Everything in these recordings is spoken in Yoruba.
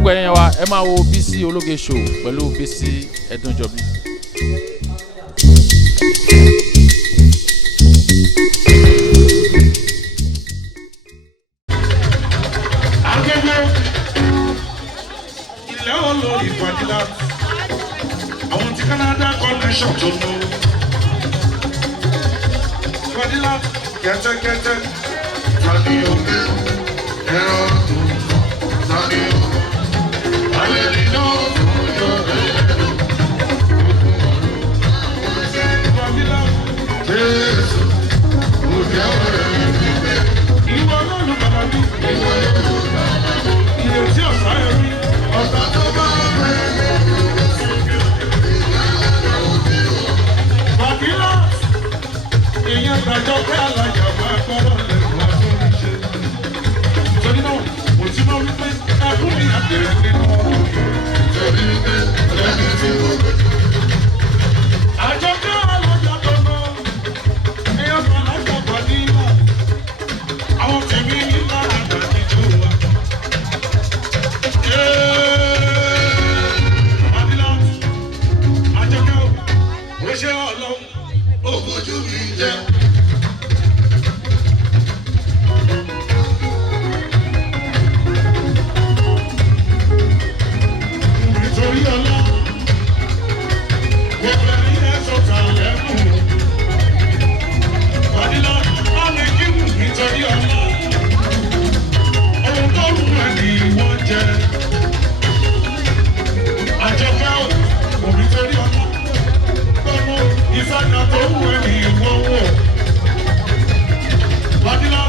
gbogbo ẹ̀yin wa ẹ máa wo Bísí Ológe show pẹ̀lú Bísí Ẹ̀dúnjọbí. ilé olórí Fadila àwọn tí Canada connection tó lọ Fadila kẹ́tẹ́kẹ́tẹ́ tàbí omi ẹ̀rọ tó tàbí omi alẹ́ nínú ọjọ́ ẹ̀rọ Fadila Jésù òjò ẹ̀rọ ìwọ lọ́nu bàbá mi ìrètí ọ̀sán ẹ̀rí ọ̀sán tó bá rẹ̀ Fadila èèyàn gbàjọ pé alájà máa gbọ́dọ̀ lẹ́nu àtúnṣe ṣe torí náà mo ti mọ wípé ẹkún mi àbẹ̀rẹ̀ nínú torí wípé lẹ́nu tí mo gbé. àjọ pé alájà tọ̀nà èèyàn kan lájà Fadila àwọn tèmi nígbà àgbàdìjọ wa. Fadila àjọkẹ́ ò ṣe ọlọ́run ó bójú mi jẹ́. Nítorí ọlá gbogbo ẹni ẹ̀sọ́ ta lẹ́nu Fadila á lè kíkù nítorí ọlá ohun tó wù ẹ́ ni wọ́n jẹ. Àjọkẹ́ ò nítorí ọlá gbogbo ìsàkà tó wù ẹ́ ni wọ́n wọ̀. Fadila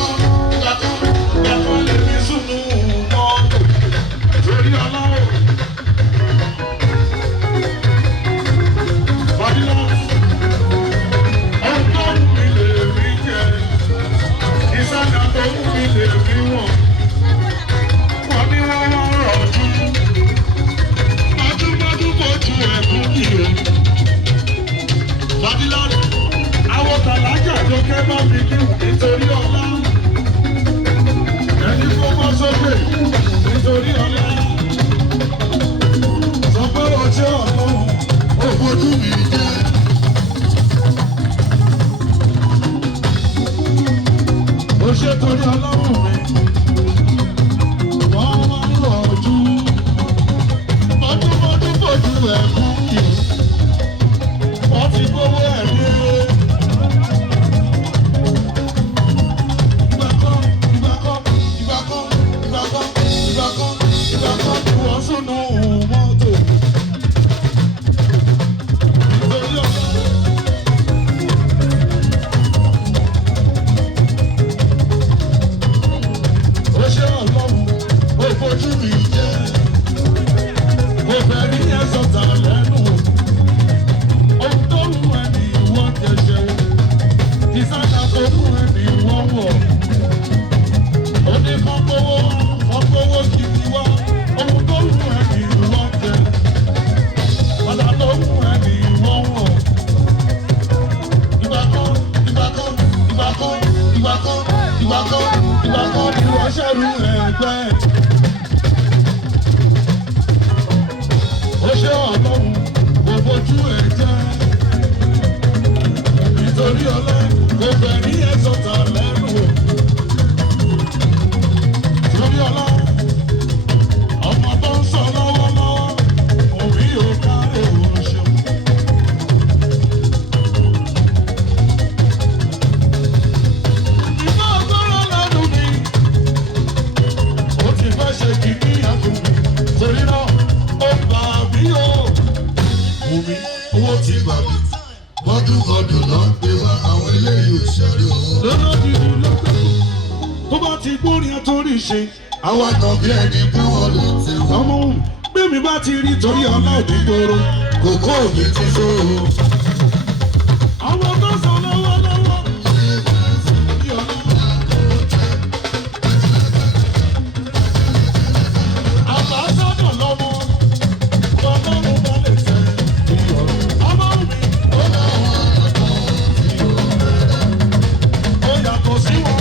ìgbàkan lè fi súnú mọ́tò torí ọlọ́wọ́. Fadila ohun tó wù mí lè rí jẹ ìsàkà tó wù mí lè rí wọ̀n. Wọ́n ní wọ́n rọ̀jú mọ́dúnmọ́dún bójú ẹ̀kún kìí. Fadila àwọn tàlájà tó kẹ́ bá mi kí nítorí ọlá ẹni kó bọ́ sókè nítorí ọlá sọ pé ọjọ́ ọlọ́run ó fojú mi jẹ́. Ó ṣe torí ọlọ́run mi wọ́n máa ń rọ̀jú mọ́dúnmọ́dún bójú ẹ̀kún kì í wọ́n ti gbówó ẹ̀mí. Wọ́n súnú mọ́tò nítorí ọ̀la. Ó ṣe ọlọ́run ó fojú mi jẹ́ kò fẹ́ rí ẹ̀sọ́ ta lẹ́nu ohun tó wù ẹ́ ni wọ́n jẹjẹ ìsáná tó wù ẹ́ ni wọ́n wọ̀ ó ní fọ́ngbówó kìkì wá ohun tó wù ẹ́ ni wọ́n jẹ ọ̀dà tó wù ẹ́ ni wọ́n wọ̀ ìgbàkan ni wọ́n ṣẹ́rù ẹgbẹ́. Ó ṣe ọlọ́run kò fojú ẹ̀ jẹ́ nítorí ọlá kò fẹ́ ní ẹ̀sọ́ ta lẹ́nu torí ọlá ọmọ tó ń sọ lọ́wọ́lọ́wọ́ òbí ò kárẹ̀ òun ṣeun. Ìgbà ọgọ́rọ̀ lẹ́nu mi ó ti fẹ́ ṣe kìíní àtúntò torí náà ó gbà mí o. Omi owó ti gbà mí gọdúgọdù lọ gbé wá àwọn eléyìí òṣèré o. Lọ́nà dídì lọ́pẹ́ tó bá ti gbórin àtòrí ṣe àwọn àna bí ẹni pé wọ́n lè tẹ̀ wọ́n. Ọmọ òun bí mi bá ti rí torí ọlá òdìgbòrò kòkó mi ti so. Àwọn tó sọ lọ́wọ́lọ́wọ́. Àbáṣọ́dọ̀ lọ́mọ lọ́lọ́run bá lè tẹ̀ ọmọ mi ó yàtọ̀ sí wọn.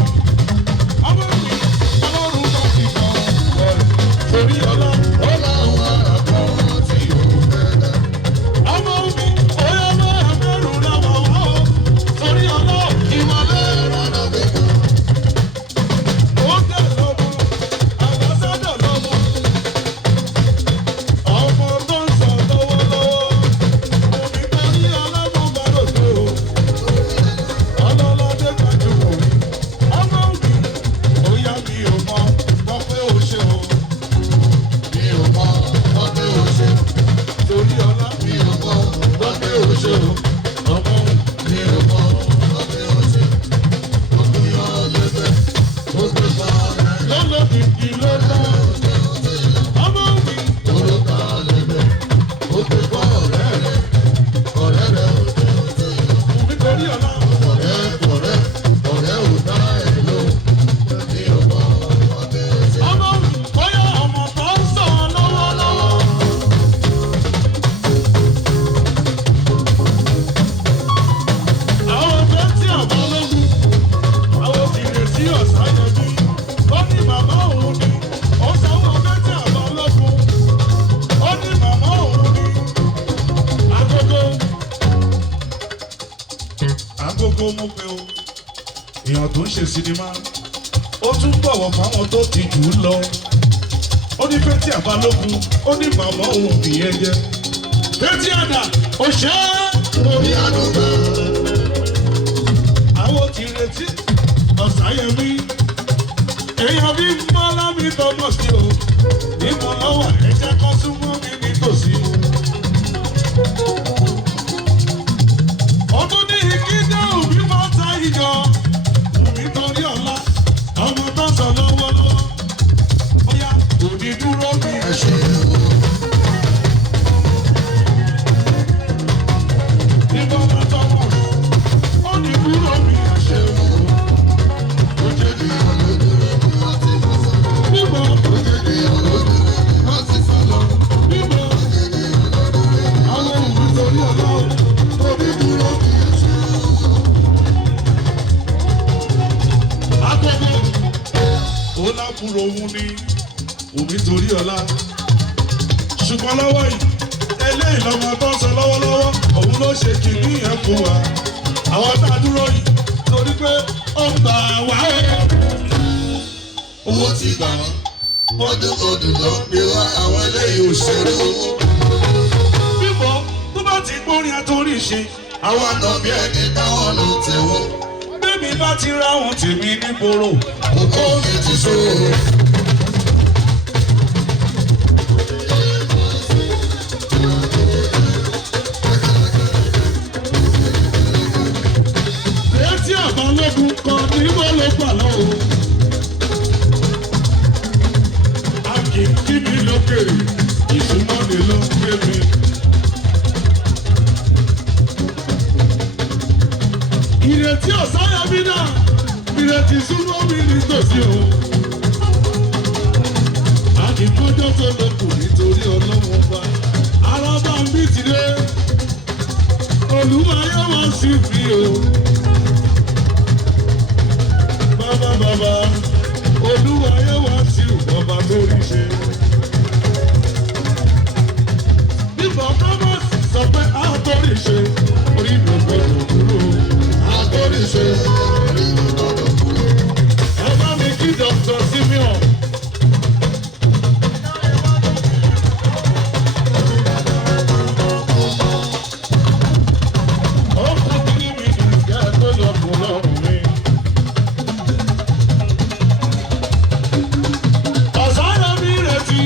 kó mú pé o èèyàn tó ń ṣe sinimá ó tún bọ̀wọ̀ fáwọn tó ti jù ú lọ ó ní Fathia Balógun ó ní màmá òun ìyẹn jẹ Fathia àdà ó ṣe é orí àdúgbò àwọn ti retí Ọ̀sáyẹmí èèyàn bí Mọ́lámì tọmọ sí o ìmọ̀ lọ́wọ́ ẹ̀jẹ̀ kan súnmọ́ mi nítòsí. ọdún ní ìkíndé òbí máa ta ìjọ òbí torí ọ̀la ọmọ tó sọ lọ́wọ́lọ́wọ́ bóyá òní dúró bí ẹ̀ṣẹ̀ wò. nígbà wọn tọwọ́ ó ní dúró bí ẹ̀ṣẹ̀ wò. ó jẹ́ ní ọlọ́dúnrún wọ́n ti fọ́ sọ. nígbà ó jẹ́ ní ọlọ́dúnrún wọ́n ti fọ́ lọ. nígbà ó jẹ́ ní ọlọ́dúnrún àwọn òbí torí ọ̀la òbí dúró bí ẹ̀ṣẹ̀ wò. akọ́kọ́ ó lákùrọ̀ òun ní òbí torí ọ̀la ṣùgbọ́n lọ́wọ́ yìí eléyìí lọ́mọ tó ń sọ lọ́wọ́lọ́wọ́ òun ló ṣe kìíní yẹn fún wa àwọn tá a dúró yìí torí pé ó ń gbà wá owó ti gbà wọ́n mọ́dúnmọ́dún lọ gbé wá àwọn eléyìí òṣèré owó. bíbọ̀ tó bá ti gbórin àtòrí ṣe àwọn àna bí ẹni táwọn ló tẹ̀wọ́. bébí bá ti ra àwọn tèmi nígboro kókó mi ti sọ̀rọ̀. Fathia Balógun kan níbo ló gbà lọ́wọ́. a kì í kí mi lókèrè ìsúnmọ́ni ló ń gbé mi. ìrètí Ọ̀sáyẹmí náà ìrètí súnmọ́ mi nítòsí o. a kì í kọjọ́ tó lókù nítorí ọlọ́wọ́ bá ara bá ń bí tìrẹ Olúwa yóò wá sí mi o. Bàbá Olúwa yóò wá sí ọba tó rí ṣe. Bíbọ̀ Thomas sọ pé a tó rí ṣe orí mi gbọdọ̀ kúrò. A tó rí ṣe orí mi gbọdọ̀ kúrò. Ẹ bá mi kí Dr. Simeon. Ó kú kí mi ní ìgbà tó yọ kù lọ́rùn mi. Ọ̀sáyẹmí retí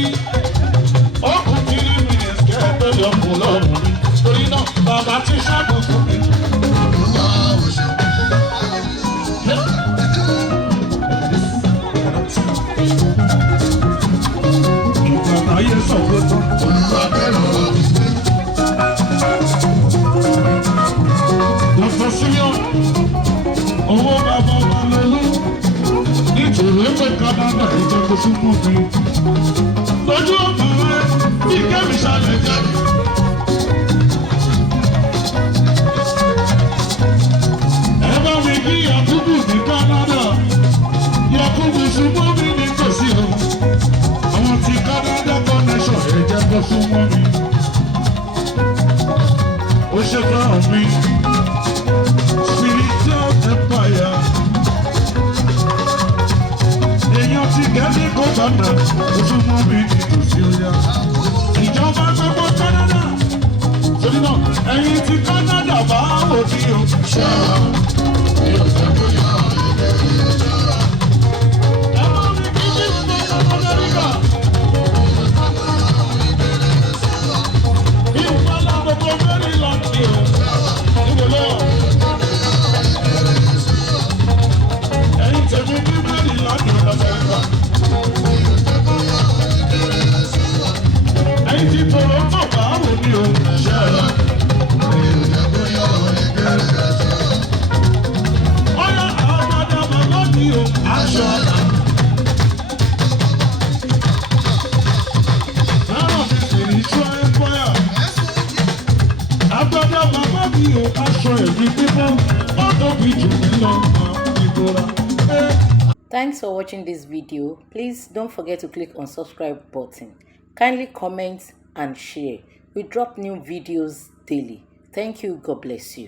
ọkùnrin mi ní ìgbà tó yọ kù lọ́rùn mi. Torí náà bàbá ti ṣàkóso mi. Ìgbà ayé sọ̀rọ̀ tán. Olúwa bẹ̀rẹ̀ ọ̀rọ̀. Dr. Simeon owó bàbá wa lọ́lú nítorí pé Canada ìjọba súnmọ́ mi. lójú ọkùnrin bí kẹ́mi ṣàlẹ̀ jáde. ẹ bá mi kí Yakubu ní Canada. Yakubu súnmọ́ mi ní tòsí o. àwọn ti Canada connection ẹ jẹ́ kó súnmọ́ mi. ó ṣe fẹ́ràn mi. Spiritual Empire. èèyàn ti gẹ́gẹ́ kó bàbá ó súnmọ́ mi ní tòsí ọ̀yà. ìjọba gbogbo Canada. torí náà ẹ̀yin ti Canada bá wò ní o. ṣé mi ò fẹ́ bóyá ẹ bá mi kí ní ìgbà Amẹ́ríkà. ìgbàlá gbogbo Maryland ni o. níbo lọ́wọ́. ẹ̀yin tẹ̀mí ní Maryland ni Amẹ́ríkà. ẹ̀yin ti Toronto bá wò ní o. ṣé ọ̀yà àbádàbà lónìí o. aṣọ. Náà fi Spiritual Empire. Agbada bàbá mi ò aṣọ ẹ̀mí mímọ́, ó tóbi jù mí lọ àwọn ìbora. Thanks for watching this video. Please don't forget to click on subscribe button. Kindly comment and share. We drop new videos daily. Thank you. God bless you.